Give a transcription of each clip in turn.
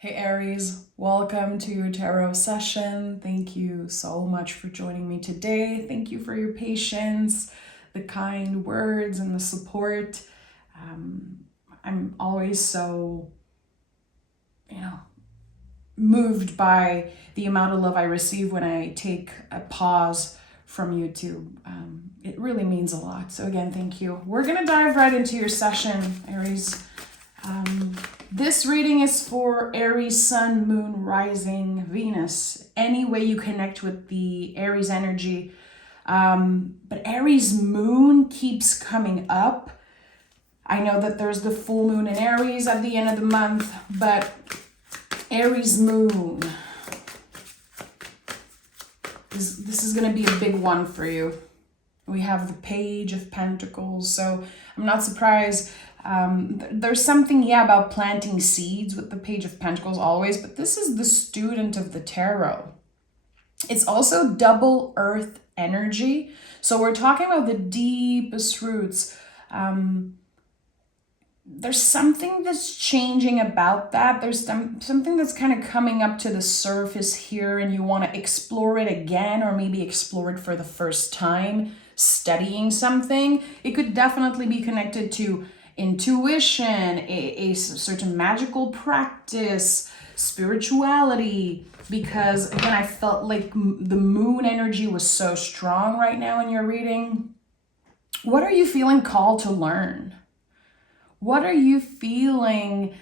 Hey Aries, welcome to your tarot session. Thank you so much for joining me today. Thank you for your patience, the kind words, and the support. I'm always so, moved by the amount of love I receive when I take a pause from YouTube. It really means a lot. So again, thank you. We're gonna dive right into your session, Aries. This reading is for Aries, Sun, Moon, Rising, Venus. Any way you connect with the Aries energy. But Aries Moon keeps coming up. I know that there's the full moon in Aries at the end of the month, but Aries Moon, this is going to be a big one for you. We have the Page of Pentacles, so I'm not surprised. There's something, about planting seeds with the Page of Pentacles always, but this is the student of the tarot. It's also double earth energy. So we're talking about the deepest roots. There's something that's changing about that. There's something that's kind of coming up to the surface here, and you want to explore it again, or maybe explore it for the first time, studying something. It could definitely be connected to intuition, a certain magical practice, spirituality, because again, I felt like the moon energy was so strong right now in your reading. What are you feeling called to learn? What are you feeling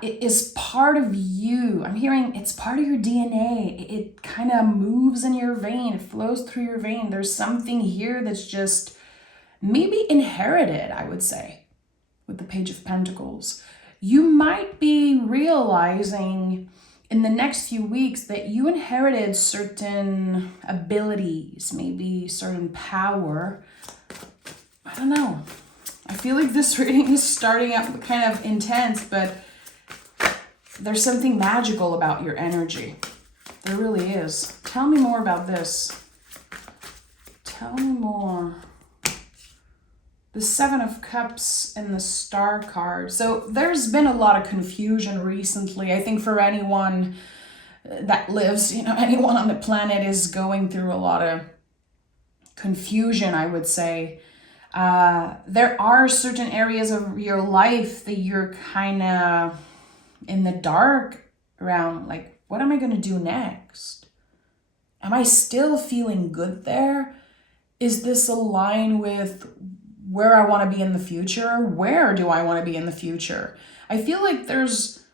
is part of you? I'm hearing it's part of your DNA. It kind of moves in your vein. It flows through your vein. There's something here that's just maybe inherited, I would say, with the Page of Pentacles. You might be realizing in the next few weeks that you inherited certain abilities, maybe certain power. I don't know. I feel like this reading is starting out kind of intense, but there's something magical about your energy. There really is. Tell me more about this. Tell me more. The Seven of Cups and the Star card. So there's been a lot of confusion recently. I think for anyone that lives, anyone on the planet is going through a lot of confusion, I would say. There are certain areas of your life that you're kind of in the dark around, like, what am I going to do next? Am I still feeling good there? Is this aligned with where I want to be in the future? Where do I want to be in the future? I feel like there's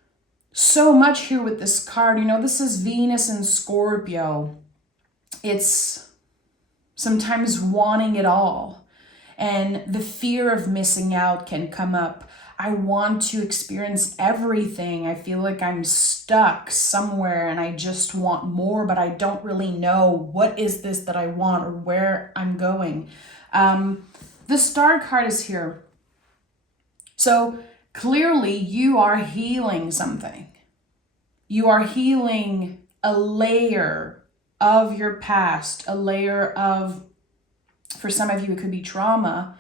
so much here with this card. This is Venus and Scorpio. It's sometimes wanting it all. And the fear of missing out can come up. I want to experience everything. I feel like I'm stuck somewhere and I just want more, but I don't really know what is this that I want or where I'm going. The Star card is here. So clearly you are healing something. You are healing a layer of your past, a layer of, for some of you, it could be trauma.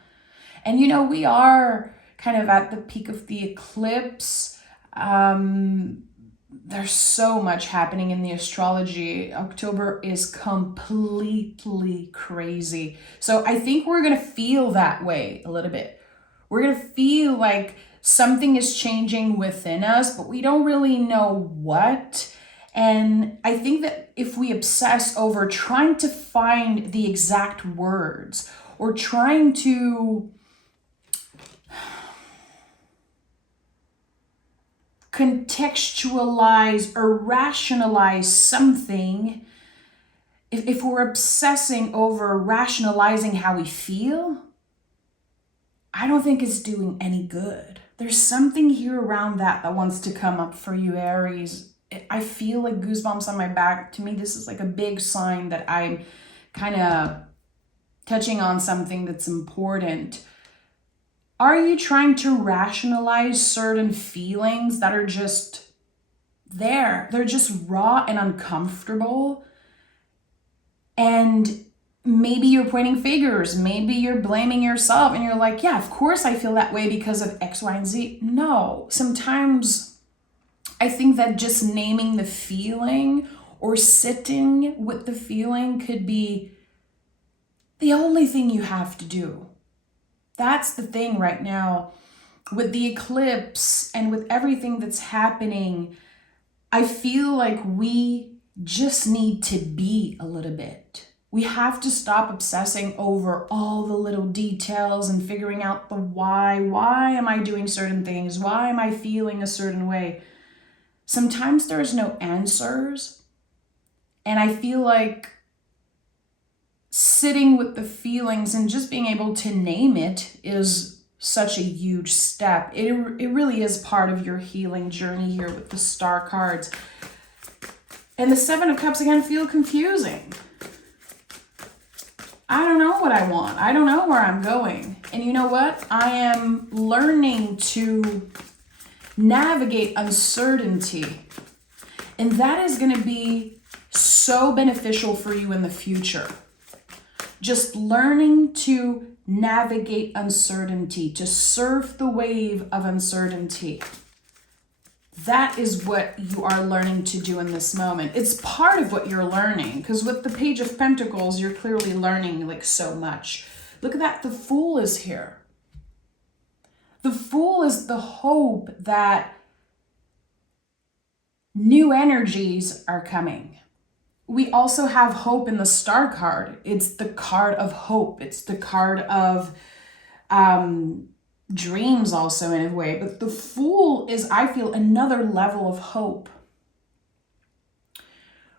And we are kind of at the peak of the eclipse. There's so much happening in the astrology. October is completely crazy. So I think we're going to feel that way a little bit. We're going to feel like something is changing within us, but we don't really know what. And I think that if we obsess over trying to find the exact words or trying to contextualize or rationalize something, if we're obsessing over rationalizing how we feel, I don't think it's doing any good. There's something here around that wants to come up for you, Aries. I feel like goosebumps on my back. To me, this is like a big sign that I'm kind of touching on something that's important. Are you trying to rationalize certain feelings that are just there? They're just raw and uncomfortable. And maybe you're pointing fingers. Maybe you're blaming yourself and you're like, yeah, of course I feel that way because of X, Y, and Z. No, sometimes I think that just naming the feeling or sitting with the feeling could be the only thing you have to do. That's the thing right now. With the eclipse and with everything that's happening, I feel like we just need to be a little bit. We have to stop obsessing over all the little details and figuring out the why. Why am I doing certain things? Why am I feeling a certain way? Sometimes there's no answers. And I feel like sitting with the feelings and just being able to name it is such a huge step. It really is part of your healing journey here with the star cards. And the Seven of Cups again feel confusing. I don't know what I want. I don't know where I'm going. And you know what? I am learning to navigate uncertainty. And that is going to be so beneficial for you in the future. Just learning to navigate uncertainty, to surf the wave of uncertainty. That is what you are learning to do in this moment. It's part of what you're learning, because with the Page of Pentacles, you're clearly learning like so much. Look at that, the Fool is here. The Fool is the hope that new energies are coming. We also have hope in the Star card. It's the card of hope. It's the card of dreams also in a way. But the Fool is, I feel, another level of hope.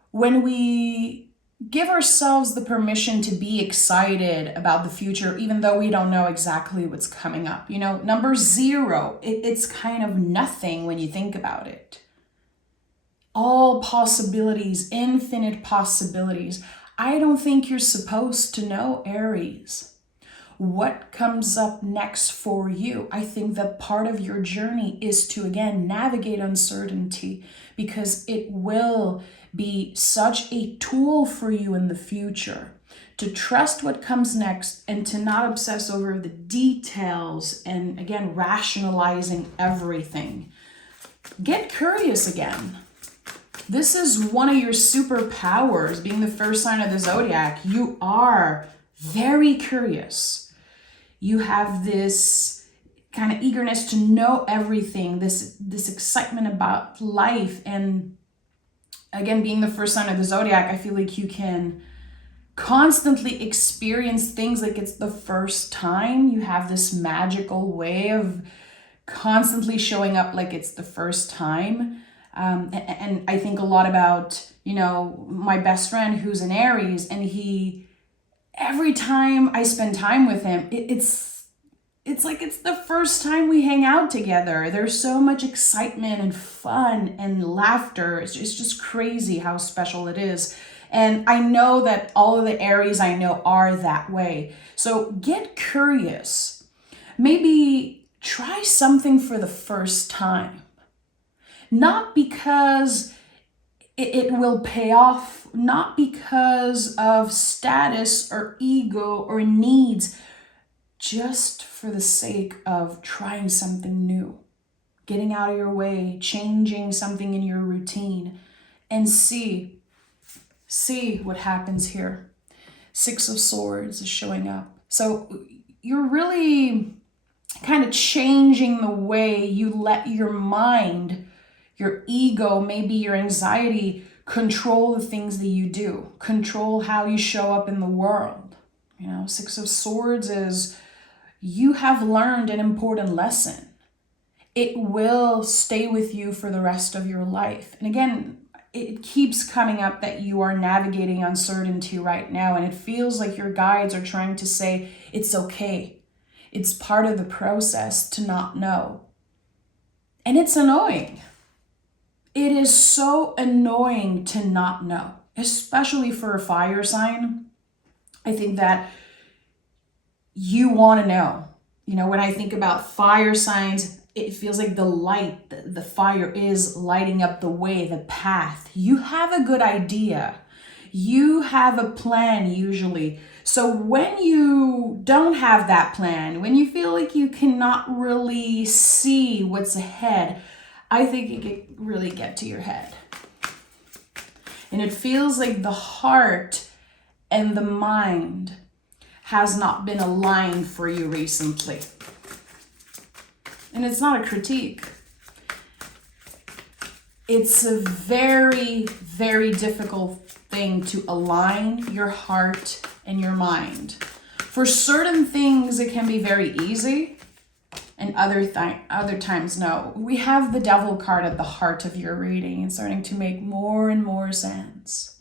When we give ourselves the permission to be excited about the future, even though we don't know exactly what's coming up. You know, number 0, it's kind of nothing when you think about it. All possibilities, infinite possibilities. I don't think you're supposed to know, Aries, what comes up next for you. I think that part of your journey is to, again, navigate uncertainty, because it will be such a tool for you in the future to trust what comes next and to not obsess over the details and, again, rationalizing everything. Get curious again. This is one of your superpowers, being the first sign of the zodiac. You are very curious. You have this kind of eagerness to know everything, this excitement about life. And again, being the first sign of the zodiac, I feel like you can constantly experience things like it's the first time. You have this magical way of constantly showing up like it's the first time. And I think a lot about, you know, my best friend who's an Aries, and every time I spend time with him, it's like it's the first time we hang out together. There's so much excitement and fun and laughter. It's just crazy how special it is. And I know that all of the Aries I know are that way. So get curious. Maybe try something for the first time. Not because it will pay off, not because of status or ego or needs, just for the sake of trying something new, getting out of your way, changing something in your routine, and see what happens here. 6 of Swords is showing up. So you're really kind of changing the way you let your mind, your ego, maybe your anxiety, control the things that you do, control how you show up in the world. You know, 6 of Swords is you have learned an important lesson. It will stay with you for the rest of your life. And again, it keeps coming up that you are navigating uncertainty right now, and it feels like your guides are trying to say it's okay. It's part of the process to not know. And it's annoying. It is so annoying to not know, especially for a fire sign. I think that you want to know. You know, when I think about fire signs, it feels like the light, the fire is lighting up the way, the path. You have a good idea. You have a plan usually. So when you don't have that plan, when you feel like you cannot really see what's ahead, I think it can really get to your head. And it feels like the heart and the mind has not been aligned for you recently. And it's not a critique. It's a very, very difficult thing to align your heart and your mind. For certain things, it can be very easy, and other times, no. We have the devil card at the heart of your reading. It's starting to make more and more sense.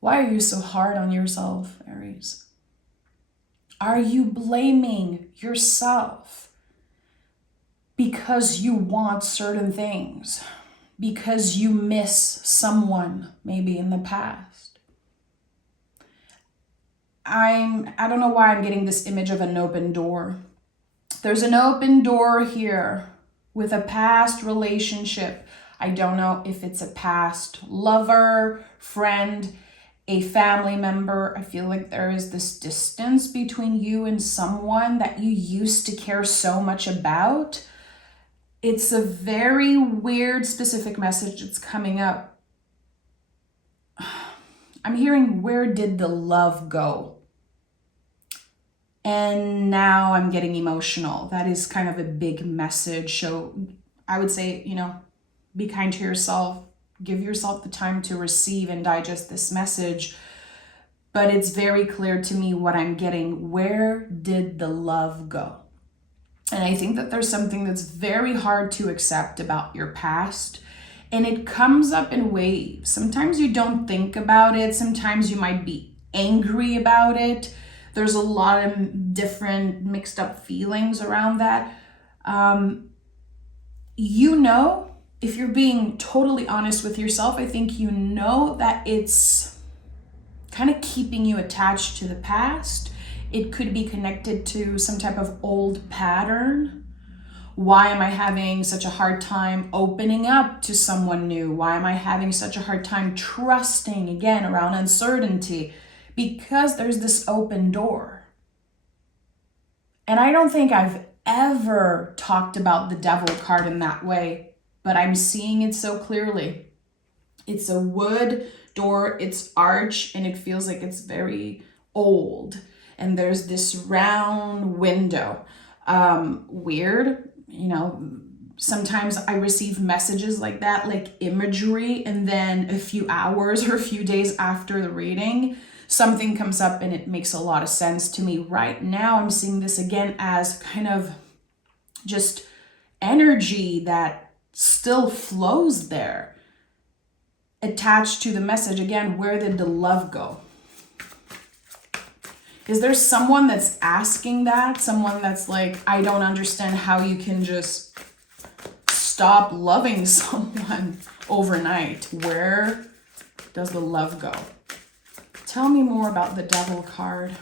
Why are you so hard on yourself, Aries? Are you blaming yourself because you want certain things? Because you miss someone maybe in the past? I don't know why I'm getting this image of an open door. There's an open door here with a past relationship. I don't know if it's a past lover, friend, a family member. I feel like there is this distance between you and someone that you used to care so much about. It's a very weird, specific message that's coming up. I'm hearing, where did the love go? And now I'm getting emotional. That is kind of a big message. So I would say, be kind to yourself. Give yourself the time to receive and digest this message. But it's very clear to me what I'm getting. Where did the love go? And I think that there's something that's very hard to accept about your past. And it comes up in waves. Sometimes you don't think about it. Sometimes you might be angry about it. There's a lot of different mixed up feelings around that. If you're being totally honest with yourself, I think that it's kind of keeping you attached to the past. It could be connected to some type of old pattern. Why am I having such a hard time opening up to someone new? Why am I having such a hard time trusting, again, around uncertainty? Because there's this open door. And I don't think I've ever talked about the devil card in that way, but I'm seeing it so clearly. It's a wood door, it's arch, and it feels like it's very old. And there's this round window. Weird, sometimes I receive messages like that, like imagery, and then a few hours or a few days after the reading, something comes up and it makes a lot of sense to me. Right now, I'm seeing this again as kind of just energy that still flows there, attached to the message. Again, where did the love go? Is there someone that's asking that? Someone that's like, I don't understand how you can just stop loving someone overnight. Where does the love go? Tell me more about the devil card.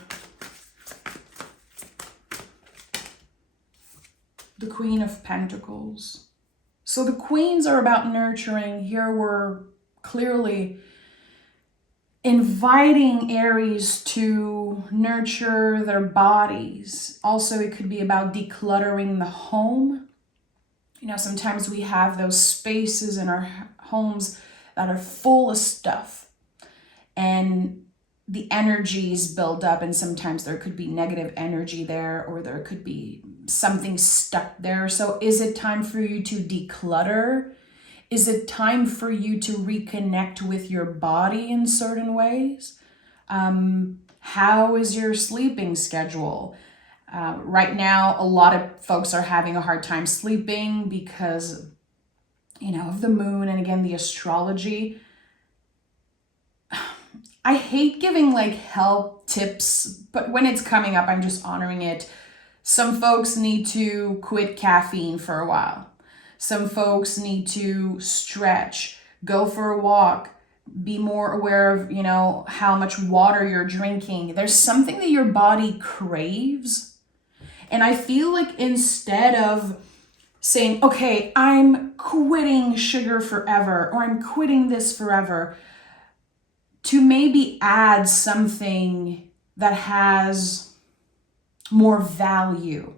The Queen of Pentacles. So the queens are about nurturing. Here we're clearly inviting Aries to nurture their bodies. Also, it could be about decluttering the home. Sometimes we have those spaces in our homes that are full of stuff, and the energies build up, and sometimes there could be negative energy there, or there could be something stuck there. So is it time for you to declutter? Is it time for you to reconnect with your body in certain ways? How is your sleeping schedule? Right now, a lot of folks are having a hard time sleeping because, of the moon, and again, the astrology. I hate giving help tips, but when it's coming up, I'm just honoring it. Some folks need to quit caffeine for a while. Some folks need to stretch, go for a walk, be more aware of, how much water you're drinking. There's something that your body craves. And I feel like instead of saying, okay, I'm quitting sugar forever, or I'm quitting this forever, to maybe add something that has more value.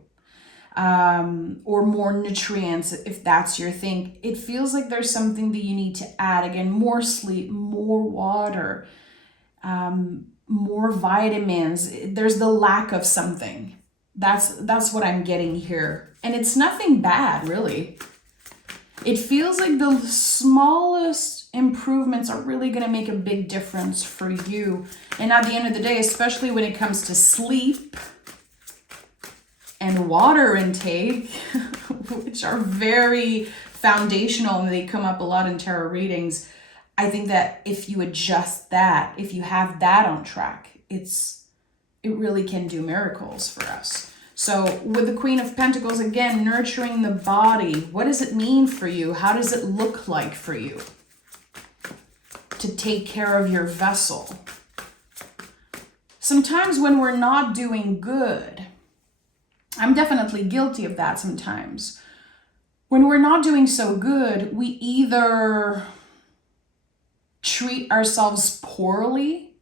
or more nutrients if that's your thing. It feels like there's something that you need to add. Again, more sleep, more water, more vitamins. There's the lack of something. That's what I'm getting here. And it's nothing bad, really. It feels like the smallest improvements are really going to make a big difference for you. And at the end of the day, especially when it comes to sleep and water intake, which are very foundational and they come up a lot in tarot readings, I think that if you adjust that, if you have that on track, it really can do miracles for us. So with the Queen of Pentacles, again, nurturing the body. What does it mean for you? How does it look like for you to take care of your vessel? Sometimes when we're not doing good, I'm definitely guilty of that sometimes. When we're not doing so good, we either treat ourselves poorly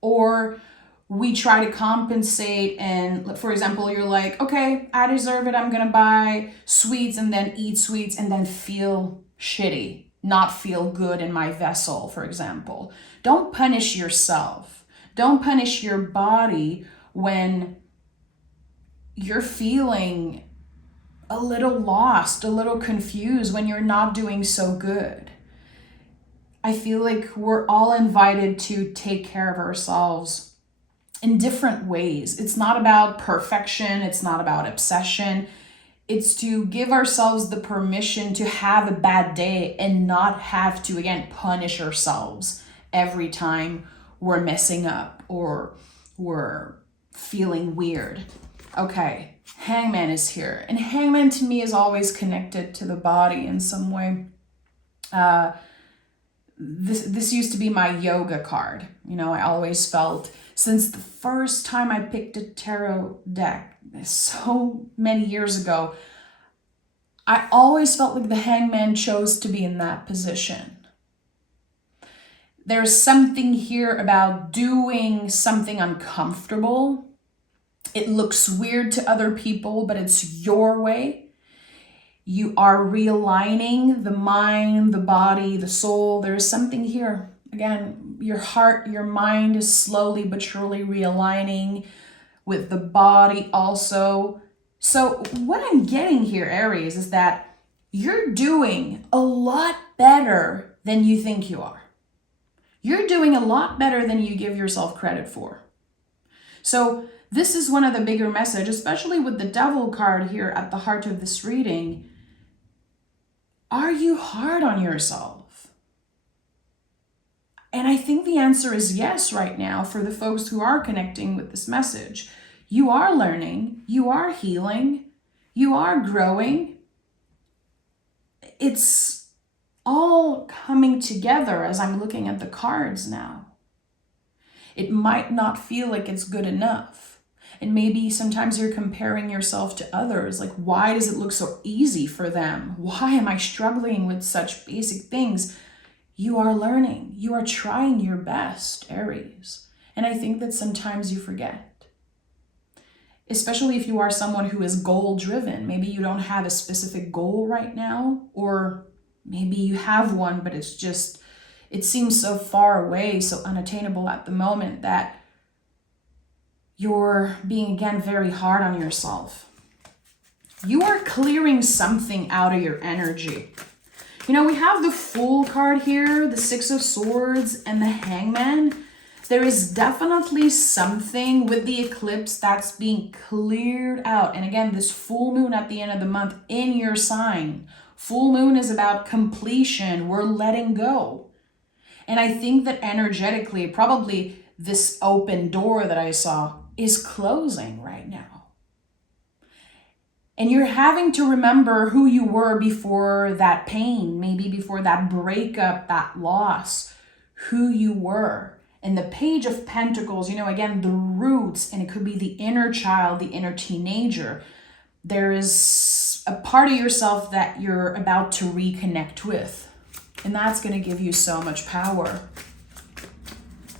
or we try to compensate. And for example, you're like, okay, I deserve it. I'm going to buy sweets and then eat sweets and then feel shitty, not feel good in my vessel, for example. Don't punish yourself. Don't punish your body when you're feeling a little lost, a little confused, when you're not doing so good. I feel like we're all invited to take care of ourselves in different ways. It's not about perfection. It's not about obsession. It's to give ourselves the permission to have a bad day and not have to, again, punish ourselves every time we're messing up or we're feeling weird. Okay, Hangman is here. And Hangman to me is always connected to the body in some way. This used to be my yoga card. You know, I always felt since the first time I picked a tarot deck so many years ago, I always felt like the Hangman chose to be in that position. There's something here about doing something uncomfortable. It looks weird to other people, but it's your way. You are realigning the mind, the body, the soul. There's something here. Again, your heart, your mind is slowly but surely realigning with the body also. So what I'm getting here, Aries, is that you're doing a lot better than you think you are. You're doing a lot better than you give yourself credit for. So this is one of the bigger messages, especially with the Devil card here at the heart of this reading. Are you hard on yourself? And I think the answer is yes right now for the folks who are connecting with this message. You are learning, you are healing, you are growing. It's all coming together as I'm looking at the cards now. It might not feel like it's good enough. And maybe sometimes you're comparing yourself to others. Like, why does it look so easy for them? Why am I struggling with such basic things? You are learning. You are trying your best, Aries. And I think that sometimes you forget. Especially if you are someone who is goal-driven. Maybe you don't have a specific goal right now. Or maybe you have one, but it's just, it seems so far away, so unattainable at the moment that you're being, again, very hard on yourself. You are clearing something out of your energy. You know, we have the Fool card here, the Six of Swords, and the Hangman. There is definitely something with the eclipse that's being cleared out. And again, this full moon at the end of the month in your sign. Full moon is about completion. We're letting go. And I think that energetically, probably this open door that I saw is closing right now. And you're having to remember who you were before that pain, maybe before that breakup, that loss, who you were. And the Page of Pentacles, you know, again, the roots, and it could be the inner child, the inner teenager. There is a part of yourself that you're about to reconnect with. And that's going to give you so much power.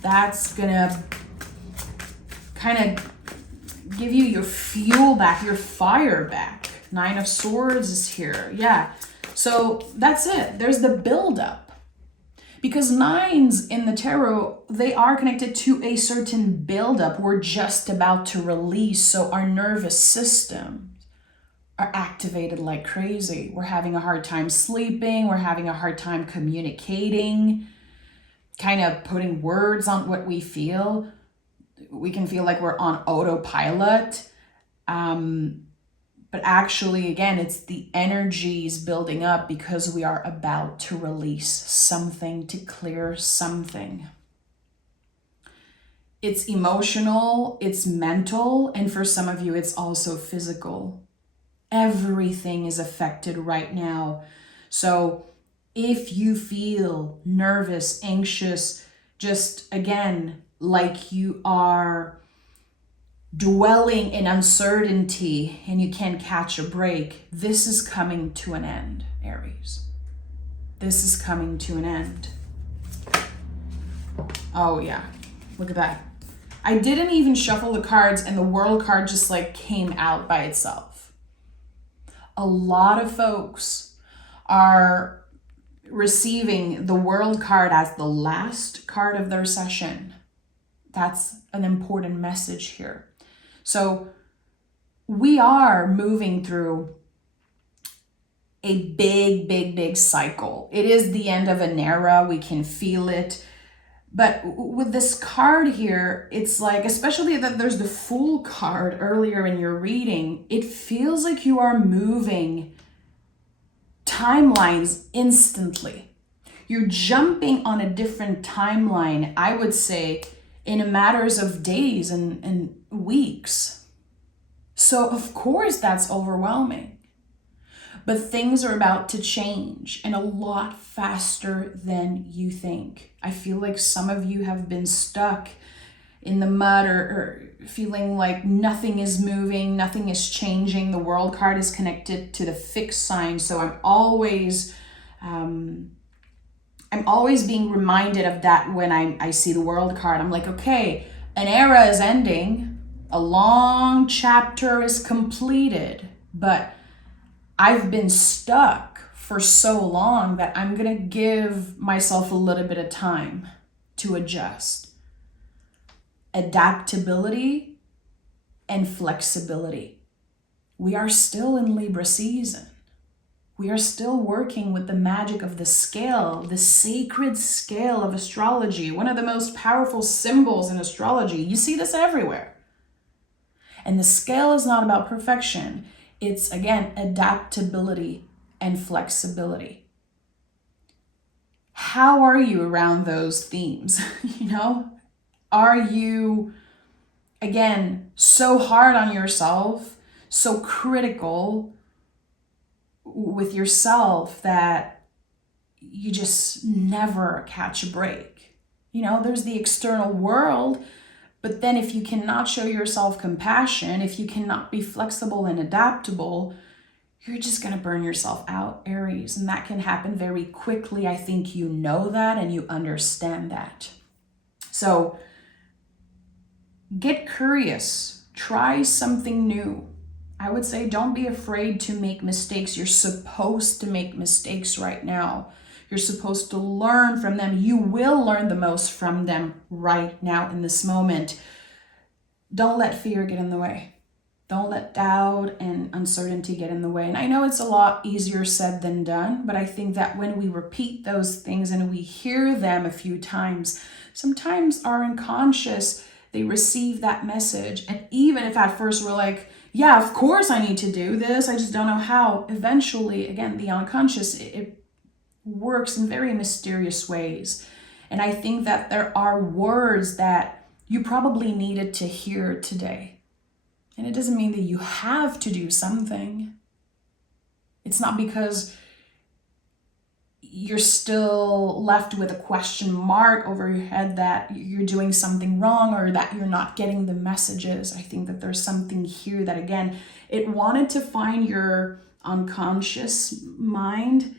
That's going to kind of give you your fuel back, your fire back. 9 of Swords is here. Yeah. So that's it. There's the buildup. Because 9s in the tarot, they are connected to a certain buildup. We're just about to release. So our nervous system are activated like crazy. We're having a hard time sleeping. We're having a hard time communicating, kind of putting words on what we feel. We can feel like we're on autopilot. But actually, again, it's the energies building up because we are about to release something, to clear something. It's emotional, it's mental, and for some of you, it's also physical. Everything is affected right now. So if you feel nervous, anxious, just again, like you are dwelling in uncertainty and you can't catch a break, this is coming to an end, Aries. This is coming to an end. Oh yeah, look at that. I didn't even shuffle the cards and the World card just like came out by itself. A lot of folks are receiving the World card as the last card of their session. That's an important message here. So we are moving through a big cycle. It is the end of an era. We can feel it. But with this card here, it's like, especially that there's the Fool card earlier in your reading, it feels like you are moving timelines instantly. You're jumping on a different timeline, I would say, in matters of days and weeks. So of course that's overwhelming. But things are about to change and a lot faster than you think. I feel like some of you have been stuck in the mud or feeling like nothing is moving, nothing is changing. The World card is connected to the fixed sign. So I'm always being reminded of that when I see the World card. I'm like, okay, an era is ending. A long chapter is completed, but I've been stuck for so long that I'm going to give myself a little bit of time to adjust. Adaptability and flexibility. We are still in Libra season. We are still working with the magic of the scale, the sacred scale of astrology, one of the most powerful symbols in astrology. You see this everywhere. And the scale is not about perfection. It's, again, adaptability and flexibility. How are you around those themes? Are you, again, so hard on yourself, so critical with yourself that you just never catch a break? There's the external world, but then if you cannot show yourself compassion, if you cannot be flexible and adaptable, you're just going to burn yourself out, Aries. And that can happen very quickly. I think you know that and you understand that. So get curious. Try something new. I would say don't be afraid to make mistakes. You're supposed to make mistakes right now. You're supposed to learn from them. You will learn the most from them right now in this moment. Don't let fear get in the way. Don't let doubt and uncertainty get in the way. And I know it's a lot easier said than done, but I think that when we repeat those things and we hear them a few times, sometimes our unconscious, they receive that message. And even if at first we're like, yeah, of course I need to do this, I just don't know how. Eventually, again, the unconscious, it works in very mysterious ways. And I think that there are words that you probably needed to hear today. And it doesn't mean that you have to do something. It's not because you're still left with a question mark over your head that you're doing something wrong or that you're not getting the messages. I think that there's something here that, again, it wanted to find your unconscious mind,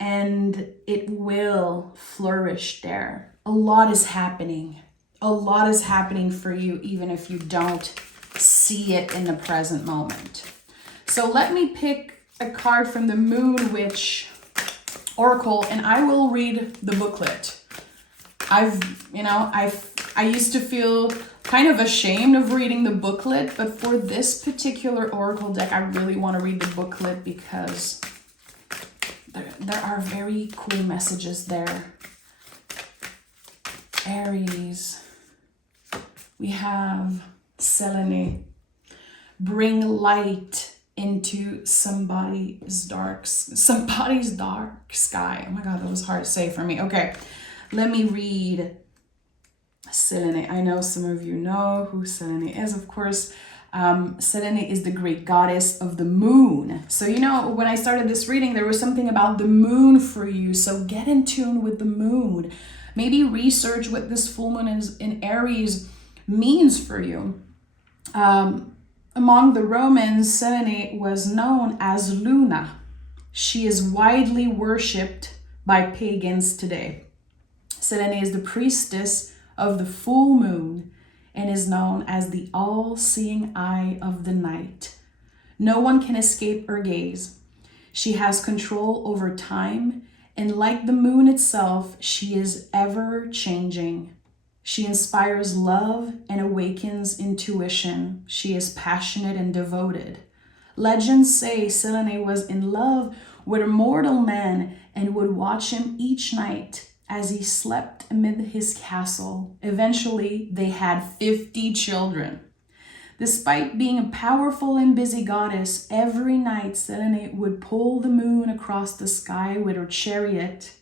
and it will flourish there. A lot is happening. A lot is happening for you, even if you don't see it in the present moment. So let me pick a card from the Moon Witch Oracle, and I will read the booklet. I used to feel kind of ashamed of reading the booklet, but for this particular oracle deck, I really want to read the booklet because there are very cool messages there. Aries, we have Selene. Bring light into somebody's dark sky. Oh my God, that was hard to say for me. Okay, let me read Selene. I know some of you know who Selene is, of course. Selene is the great goddess of the moon. So, when I started this reading, there was something about the moon for you. So get in tune with the moon. Maybe research what this full moon is in Aries means for you. Among the Romans, Selene was known as Luna. She is widely worshipped by pagans today. Selene is the priestess of the full moon and is known as the all-seeing eye of the night. No one can escape her gaze. She has control over time, and like the moon itself, she is ever changing. She inspires love and awakens intuition. She is passionate and devoted. Legends say Selene was in love with a mortal man and would watch him each night as he slept amid his castle. Eventually, they had 50 children. Despite being a powerful and busy goddess, every night Selene would pull the moon across the sky with her chariot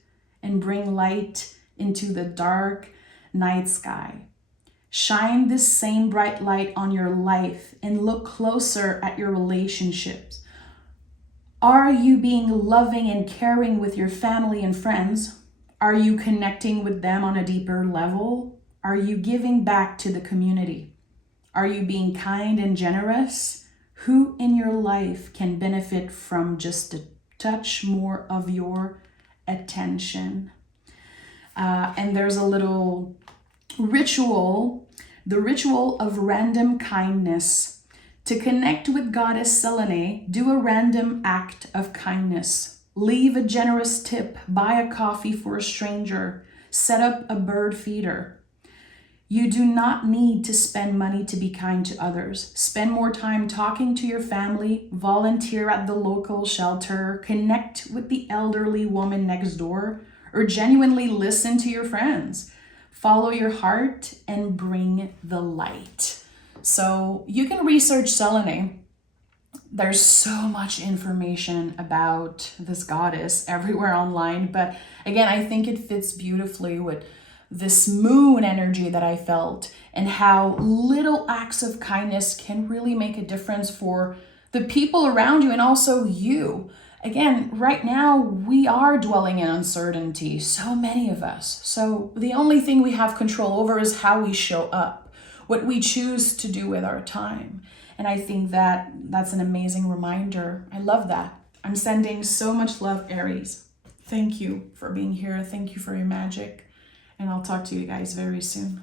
and bring light into the dark night sky. Shine this same bright light on your life and look closer at your relationships. Are you being loving and caring with your family and friends? Are you connecting with them on a deeper level? Are you giving back to the community? Are you being kind and generous? Who in your life can benefit from just a touch more of your attention? And there's a little ritual, the ritual of random kindness. To connect with Goddess Selene, do a random act of kindness. Leave a generous tip, buy a coffee for a stranger, set up a bird feeder. You do not need to spend money to be kind to others. Spend more time talking to your family, volunteer at the local shelter, connect with the elderly woman next door, or genuinely listen to your friends. Follow your heart and bring the light. So you can research Selene. There's so much information about this goddess everywhere online, but again, I think it fits beautifully with this moon energy that I felt and how little acts of kindness can really make a difference for the people around you and also you. Again, right now we are dwelling in uncertainty, so many of us. So the only thing we have control over is how we show up, what we choose to do with our time. And I think that that's an amazing reminder. I love that. I'm sending so much love, Aries. Thank you for being here. Thank you for your magic. And I'll talk to you guys very soon.